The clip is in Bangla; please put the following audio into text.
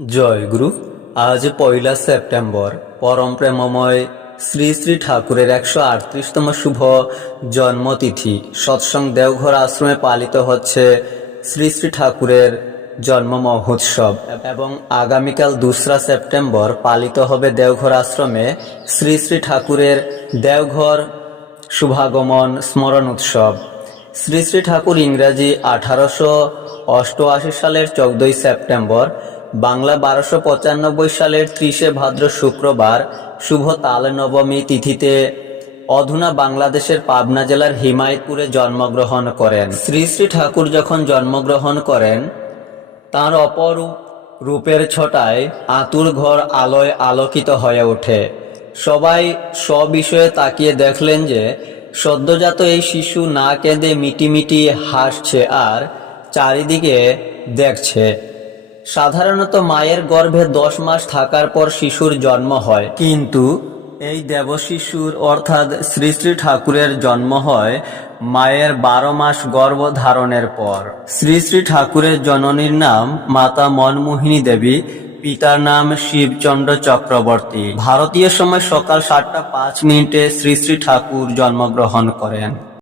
জয় গুরু। আজ পয়লা সেপ্টেম্বর, পরম প্রেমময় শ্রী শ্রী ঠাকুরের একশো আটত্রিশতম শুভ জন্মতিথি। সৎসং দেওঘর আশ্রমে পালিত হচ্ছে শ্রী শ্রী ঠাকুরের জন্ম মহোৎসব এবং আগামীকাল দোসরা সেপ্টেম্বর পালিত হবে দেওঘর আশ্রমে শ্রী শ্রী ঠাকুরের দেওঘর শুভাগমন স্মরণ উৎসব। শ্রী শ্রী ঠাকুর ইংরাজি আঠারোশো অষ্টআশি সালের চৌদ্দই সেপ্টেম্বর বাংলা বারোশো পঁচানব্বই সালের ত্রিশে ভাদ্র শুক্রবার শুভ তাল নবমী তিথিতে অধুনা বাংলাদেশের পাবনা জেলার হিমায়তপুরে জন্মগ্রহণ করেন। শ্রী শ্রী ঠাকুর যখন জন্মগ্রহণ করেন, তাঁর অপরূপ রূপের ছটায় আতুর ঘর আলোয় আলোকিত হয়ে ওঠে। সবাই সবিষয়ে তাকিয়ে দেখলেন যে সদ্যজাত এই শিশু না কেঁদে মিটিমিটি হাসছে আর চারিদিকে দেখছে। সাধারণত মায়ের গর্ভে দশ মাস থাকার পর শিশুর জন্ম হয়। কিন্তু এই দেবশিশুর অর্থাৎ শ্রী শ্রী ঠাকুরের জন্ম হয় মায়ের বারো মাস গর্ভ ধারণের পর। শ্রী শ্রী ঠাকুরের জননীর নাম মাতা মনমোহিনী দেবী, পিতার নাম শিবচন্দ্র চক্রবর্তী। ভারতীয় সময় সকাল সাতটা পাঁচ মিনিটে শ্রী শ্রী ঠাকুর জন্মগ্রহণ করেন।